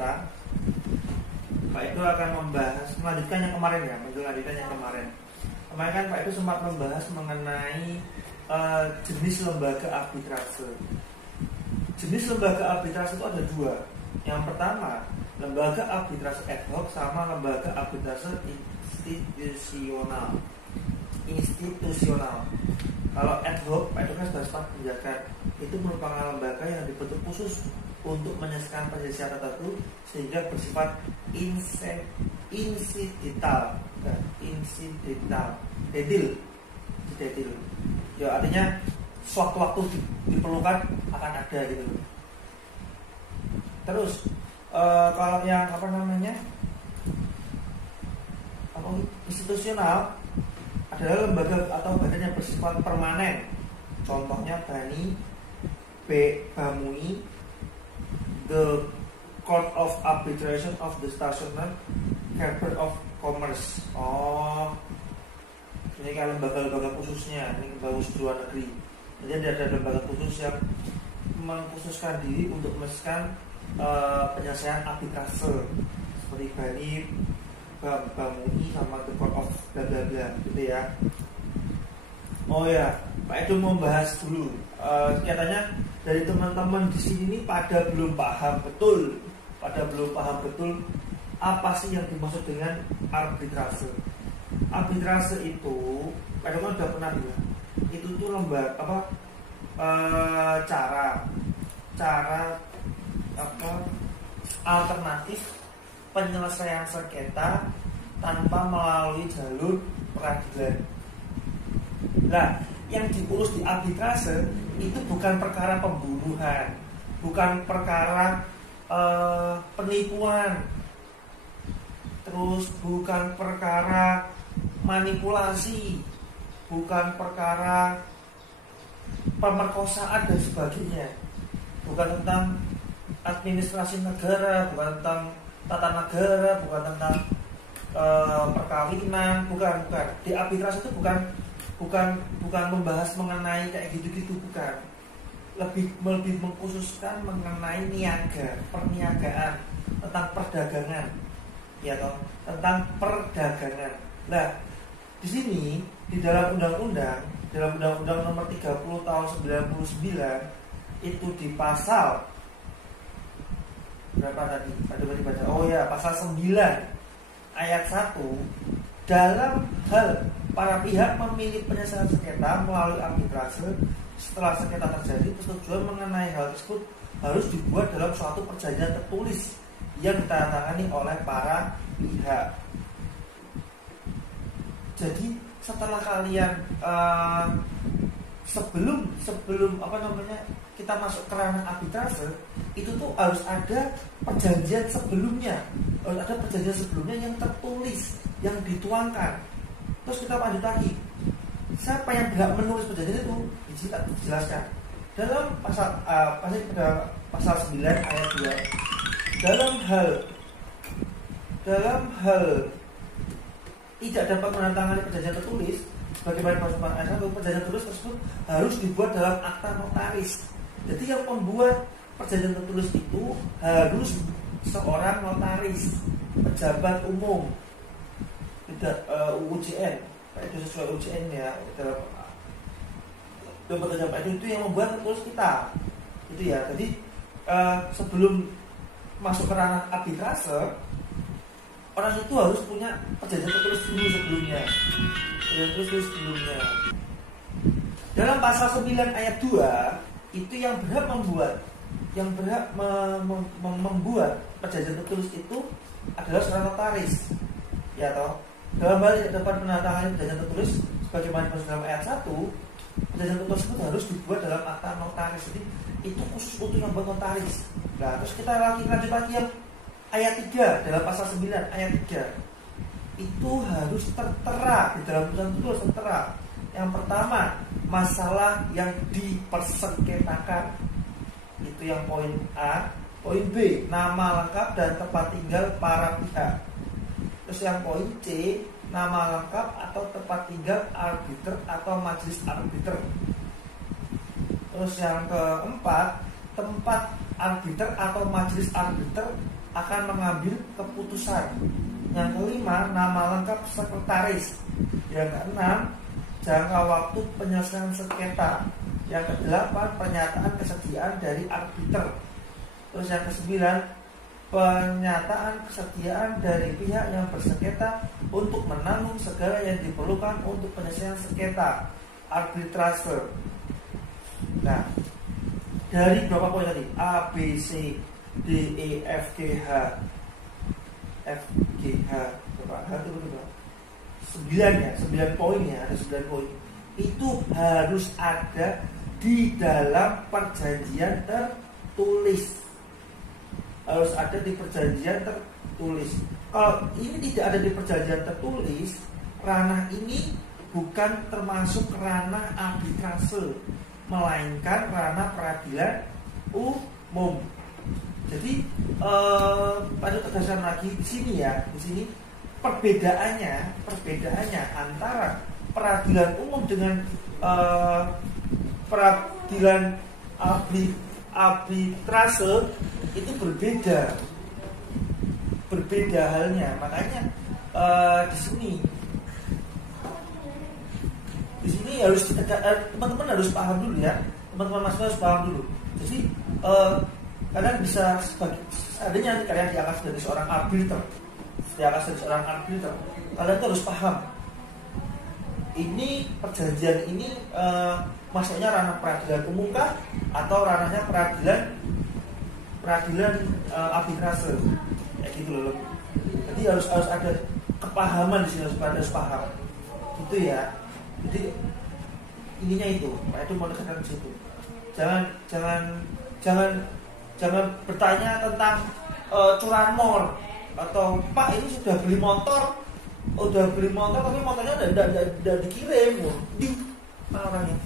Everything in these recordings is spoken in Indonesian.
kita. Pak Edo akan melanjutkan yang kemarin ya, melanjutkan yang kemarin. Kemarin kan Pak Edo sempat membahas mengenai jenis lembaga arbitrase. Jenis lembaga arbitrase itu ada dua. Yang pertama, lembaga arbitrase ad hoc sama lembaga arbitrase institusional. Kalau ad hoc, Pak Edo kan sudah sempat menjelaskan, itu merupakan lembaga yang dibentuk khusus untuk menyelesaikan penyelesaian tertentu sehingga bersifat detil. Ya artinya sewaktu-waktu diperlukan akan ada gitu. Terus kalau yang institusional adalah lembaga atau badan yang bersifat permanen. Contohnya BANI, BAMUI, the Court of Arbitration of the Stational Chamber of Commerce. Oh, ini kan lembaga-lembaga khususnya, ini bagus di luar negeri. Jadi ada lembaga khusus yang mengkhususkan diri untuk menyelesaikan penyelesaian arbitrase seperti BANI, BAMUI sama the Court of bla bla bla gitu ya. Oh ya, Pak Edo mau bahas dulu. Katanya dari teman-teman di sini nih pada belum paham betul apa sih yang dimaksud dengan arbitrase. Arbitrase itu, Pak Edo kan udah pernah bilang, itu tuh cara alternatif penyelesaian sengketa tanpa melalui jalur peradilan. Nah, yang diurus di arbitrase itu bukan perkara pembunuhan, bukan perkara penipuan, terus bukan perkara manipulasi, bukan perkara pemerkosaan dan sebagainya, bukan tentang administrasi negara, bukan tentang tata negara, bukan tentang perkawinan, bukan. Di arbitrase itu bukan membahas mengenai kayak gitu-gitu, bukan. Lebih mengkhususkan mengenai perniagaan, tentang perdagangan, ya toh, tentang perdagangan. Nah, di sini di dalam undang-undang nomor 30 tahun 99 itu di pasal berapa tadi? Baca. Oh ya, pasal 9 ayat 1, dalam hal para pihak memilih penyelesaian sengketa melalui arbitrase setelah sengketa terjadi, persetujuan mengenai hal tersebut harus dibuat dalam suatu perjanjian tertulis yang ditandatangani oleh para pihak. Jadi setelah kalian sebelum kita masuk ke ranah arbitrase, itu tuh harus ada perjanjian sebelumnya, yang tertulis, yang dituangkan. Terus kita lanjut lagi, siapa yang berhak menulis perjanjian itu dijelaskan dalam pasal 9 ayat 2. Dalam hal tidak dapat menandatangani perjanjian tertulis sebagaimana dimaksud ayat 1, perjanjian tertulis tersebut harus dibuat dalam akta notaris. Jadi yang membuat perjanjian tertulis itu harus seorang notaris, pejabat umum, tidak UJN. Itu sesuai UJN ya. Dalam itu yang membuat tertulis kita. Itu ya. Jadi sebelum masuk ke ranah arbitrase, orang itu harus punya perjanjian tertulis dulu sebelumnya. Dalam pasal 9 ayat 2 itu yang berhak membuat perjanjian tertulis itu adalah seorang notaris, ya toh. Dalam hal yang dapat menandatangani perjanjian tertulis sebagaimana dimaksud dalam ayat 1, perjanjian tertulis itu harus dibuat dalam akta notaris. Jadi itu khusus untuk yang buat notaris. Nah, terus kita lanjut lagi yang ayat 3, dalam pasal 9 ayat 3 itu harus tertera di dalam perjanjian tertulis, tertera. Yang pertama, masalah yang dipersengketakan, itu yang poin A. Poin B, nama lengkap dan tempat tinggal para pihak. Terus yang poin C, nama lengkap atau tempat tinggal arbiter atau majelis arbiter. Terus yang keempat, tempat arbiter atau majelis arbiter akan mengambil keputusan. Yang kelima, nama lengkap sekretaris. Yang keenam, jangka waktu penyelesaian sengketa. Yang kedelapan, pernyataan kesediaan dari arbiter. Terus yang kesembilan, pernyataan kesediaan dari pihak yang bersengketa untuk menanggung segala yang diperlukan untuk penyelesaian sengketa, arbitrase. Nah, dari berapa poin tadi? A, B, C, D, E, F, G, H. F, G, H. Berapa? H itu berapa? 9 ya, 9 poin ya, ada 9 poin. Itu harus ada di dalam perjanjian tertulis. Harus ada di perjanjian tertulis. Kalau ini tidak ada di perjanjian tertulis, ranah ini bukan termasuk ranah arbitrase, melainkan ranah peradilan umum. Jadi pada tegasan lagi di sini ya, di sini perbedaannya antara peradilan umum dengan peradilan arbitrase itu berbeda halnya. Makanya di sini harus teman-teman harus paham dulu ya, teman-teman mahasiswa harus paham dulu. Jadi kalian bisa adanya kalian diangkat sebagai seorang arbiter, kalian tuh harus paham ini perjanjian ini masuknya ranah peradilan umum kah atau ranahnya peradilan arbitrase, kayak gitu loh. Jadi harus ada kepahaman di sini, harus paham gitu ya. Jadi ininya itu, Pak itu mau tekankan di situ. Jangan bertanya tentang curanmor atau Pak ini sudah beli motor tapi motornya udah dikirim di orangnya.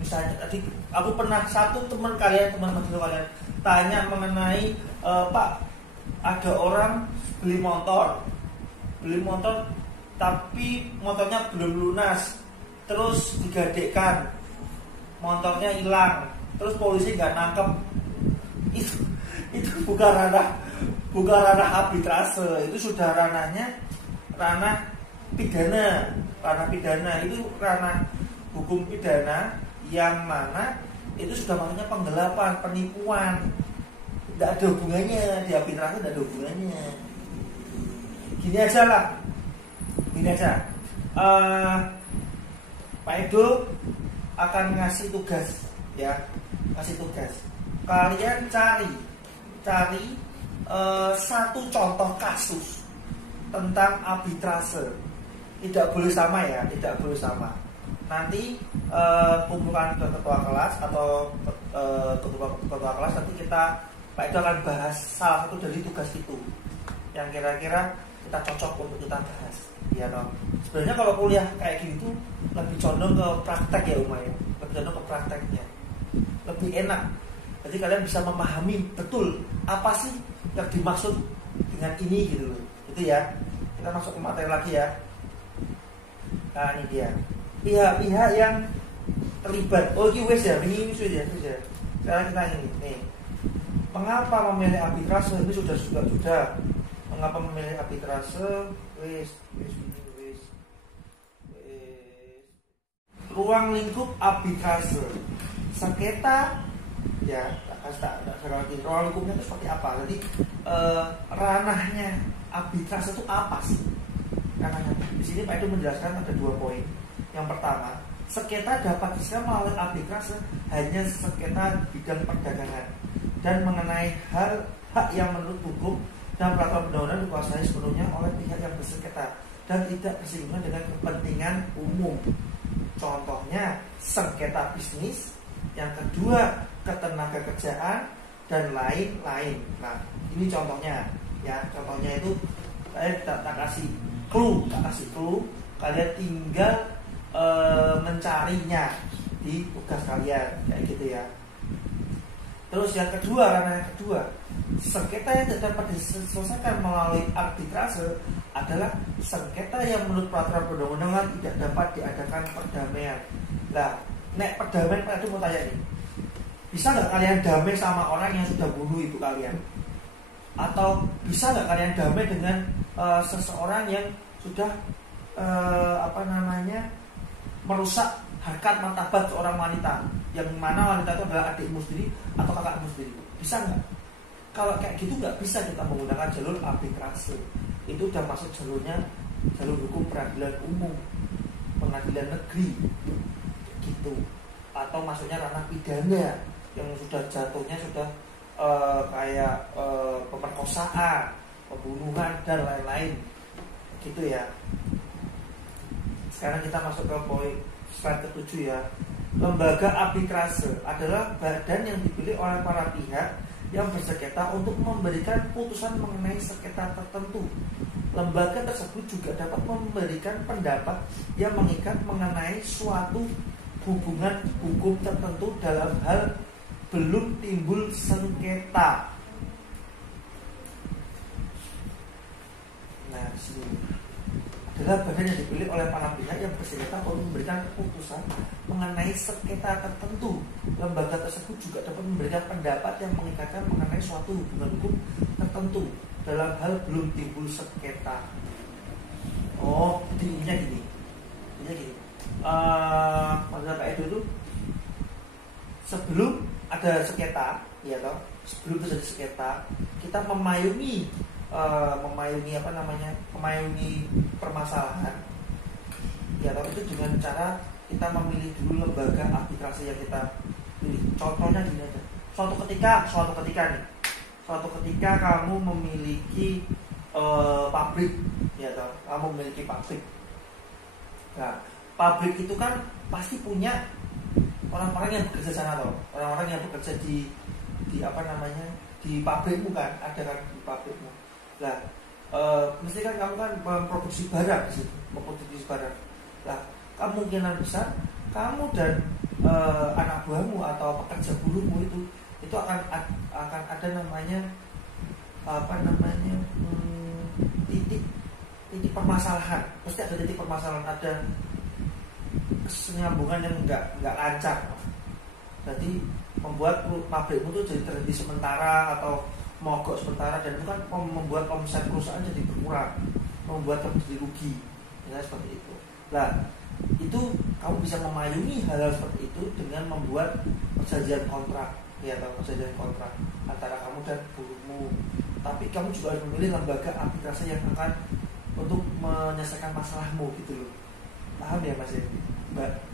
Misalnya tadi aku pernah satu teman mahasiswa kalian tanya mengenai Pak, ada orang beli motor tapi motornya belum lunas, terus digadekkan, motornya hilang, terus polisi nggak nangkep. Itu bukan ranah arbitrase, itu sudah ranah pidana. Itu ranah hukum pidana yang mana itu sudah maksudnya penggelapan, penipuan. Tidak ada hubungannya, di arbitrase tidak ada hubungannya. Gini aja Pak Edo akan ngasih tugas ya, kalian cari satu contoh kasus tentang arbitrase. Tidak boleh sama ya, nanti kumpulkan ke ketua kelas atau ketua kelas, nanti Pak Edo akan bahas salah satu dari tugas itu yang kira-kira kita cocok untuk kita bahas ya dong. Sebenarnya kalau kuliah kayak gini tuh lebih condong ke praktek ya Uma ya, lebih condong ke prakteknya, lebih enak. Jadi kalian bisa memahami betul apa sih yang dimaksud dengan ini gitu loh. Itu ya. Kita masuk ke materi lagi ya. Nah ini dia pihak-pihak yang terlibat. Oh ini wes ya, ini sudah ya. Sekarang kita ini nih. Mengapa memilih arbitrase? Ini sudah. Mengapa memilih arbitrase? Wes. Ruang lingkup arbitrase. Sengketa ya, ruang lingkupnya itu seperti apa? Jadi ranahnya arbitrase itu apa sih? Ranahnya. Di sini Pak Edo menjelaskan ada 2 poin. Yang pertama, sengketa dapat diselesaikan melalui arbitrase hanya sengketa bidang perdagangan dan mengenai hak yang menurut hukum dan peraturan undang-undang dikuasai sepenuhnya oleh pihak yang bersengketa dan tidak bersinggungan dengan kepentingan umum. Contohnya sengketa bisnis. Yang kedua, ketenagakerjaan dan lain-lain. Nah, ini contohnya ya. Contohnya itu saya tak kasih clue. Kalian tinggal mencarinya di tugas kalian kayak gitu ya. Terus yang kedua, ranah yang kedua, sengketa yang tidak dapat diselesaikan melalui arbitrase adalah sengketa yang menurut peraturan perundang-undangan tidak dapat diadakan perdamaian. Nah, nek perdamaian Pak Edo mau tanya nih. Bisa nggak kalian damai sama orang yang sudah bunuh ibu kalian? Atau bisa nggak kalian damai dengan seseorang yang sudah merusak harkat martabat seorang wanita, yang mana wanita itu adalah adikmu sendiri atau kakakmu sendiri? Bisa nggak? Kalau kayak gitu nggak bisa kita menggunakan jalur arbitrase. Itu udah masuk jalurnya jalur hukum peradilan umum, pengadilan negeri gitu, atau maksudnya ranah pidana yang sudah jatuhnya sudah pemerkosaan, pembunuhan dan lain-lain gitu ya. Sekarang kita masuk ke poin slide ke-7 ya. Lembaga arbitrase adalah badan yang dipilih oleh para pihak yang bersengketa untuk memberikan putusan mengenai sengketa tertentu. Lembaga tersebut juga dapat memberikan pendapat yang mengikat mengenai suatu hubungan hukum tertentu dalam hal belum timbul sengketa. Nah, di sini adalah badan yang dipilih oleh para pihak yang bersengketa untuk memberikan keputusan mengenai sengketa tertentu. Lembaga tersebut juga dapat memberikan pendapat yang mengikatkan mengenai suatu hubungan hukum tertentu dalam hal belum timbul sengketa. Oh, jadi intinya gini. Pada Pak Edo itu sebelum ada sengketa, ya toh, sebelum terjadi sengketa, kita memayungi permasalahan, ya toh, itu dengan cara kita memilih dulu lembaga arbitrase yang kita pilih. Contohnya gini aja. Suatu ketika kamu memiliki pabrik, ya toh, kamu memiliki pabrik. Nah, pabrik itu kan pasti punya orang-orang yang bekerja sana toh, orang-orang yang bekerja di pabrikmu kan, ada kan di pabrikmu. Nah, mesti kan kamu kan memproduksi barang di situ, Nah, kemungkinan besar kamu dan anak buahmu atau pekerja buruhmu itu akan ada namanya titik permasalahan. Pasti ada titik permasalahan, ada kesenyambungan yang nggak lancar. Jadi membuat pabrikmu itu jadi terhenti sementara atau mogok sementara, dan itu kan membuat omset perusahaan jadi berkurang, membuat kamu jadi rugi, ya seperti itu. Nah, itu kamu bisa memayungi hal-hal seperti itu dengan membuat perjanjian kontrak, ya, atau perjanjian kontrak antara kamu dan buruhmu. Tapi kamu juga harus memilih lembaga arbitrase yang akan untuk menyelesaikan masalahmu gitu loh. Paham ya Mas ya, Mbak?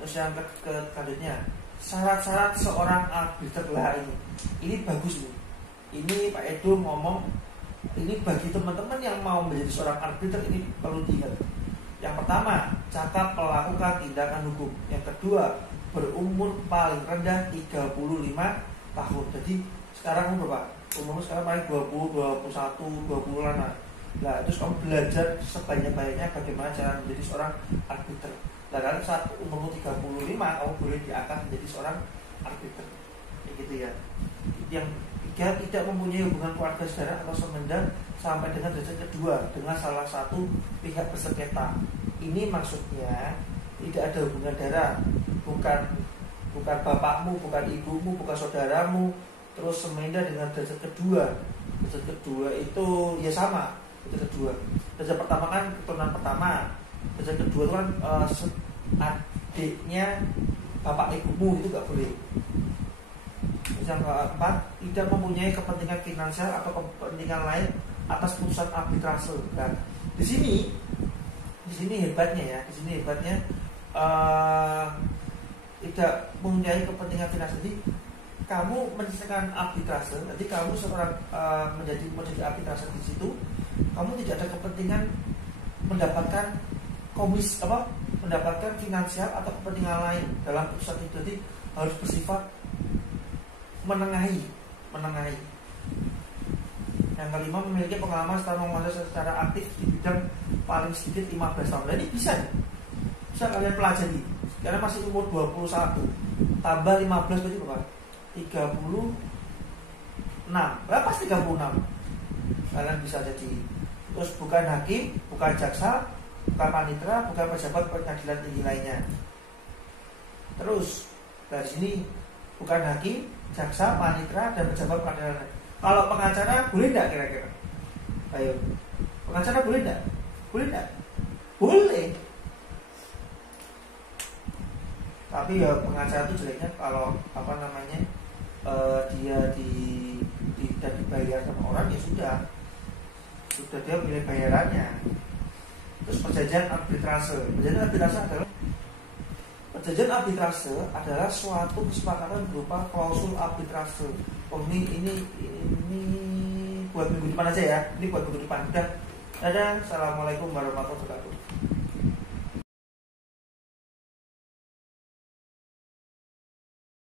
Terus yang selanjutnya, syarat-syarat seorang arbiter lah ini bagus nih. Ini Pak Edo ngomong, ini bagi teman-teman yang mau menjadi seorang arbiter ini perlu diingat. Yang pertama, cakap melakukan tindakan hukum. Yang kedua, berumur paling rendah 35 tahun. Jadi sekarang umur berapa? Umurmu sekarang paling 20, 21, 20 lah. Nah, terus kamu belajar sebanyak-banyaknya bagaimana cara menjadi seorang arbiter. Nah, kalau saat umurmu 35, kamu boleh diangkat menjadi seorang arbiter. Kayak gitu ya. Yang ketiga, tidak mempunyai hubungan keluarga saudara atau semenda sampai dengan derajat kedua dengan salah satu pihak bersengketa. Ini maksudnya tidak ada hubungan darah, bukan bapakmu, bukan ibumu, bukan saudaramu, terus semenda dengan derajat kedua. Derajat kedua itu ya sama, derajat kedua. Derajat pertama kan keturunan pertama. Derajat kedua itu kan adiknya bapak ibumu, itu gak boleh. Yang keempat, tidak mempunyai kepentingan finansial atau kepentingan lain atas putusan arbitrase. Nah, di sini hebatnya tidak mempunyai kepentingan finansial. Jadi kamu menyelesaikan arbitrase, jadi kamu seorang menjadi arbitrase di situ, kamu tidak ada kepentingan mendapatkan mendapatkan finansial atau kepentingan lain dalam putusan itu. Jadi harus bersifat menengahi. Yang kelima, memiliki pengalaman setelah menguasai secara aktif di bidang paling sedikit 15 tahun. Nah, ini bisa kalian pelajari. Karena masih umur 21 tambah 15 berarti berapa? 36. Berapa 36? Kalian bisa jadi. Terus bukan hakim, bukan jaksa, bukan panitera, bukan pejabat pengadilan tinggi lainnya. Terus dari sini bukan hakim, jaksa, panitera, dan pejabat pengadilan. Kalau pengacara boleh tidak kira-kira? Ayo, pengacara boleh tidak? Boleh tidak? Boleh. Tapi ya pengacara itu jeleknya kalau dia tidak dibayar sama orang, ya sudah dia milih bayarannya. Terus perjanjian arbitrase adalah suatu kesepakatan berupa klausul arbitrase. Oh ini buat minggu depan aja ya. Ini buat minggu depan. Udah. Dadah. Assalamualaikum warahmatullahi wabarakatuh.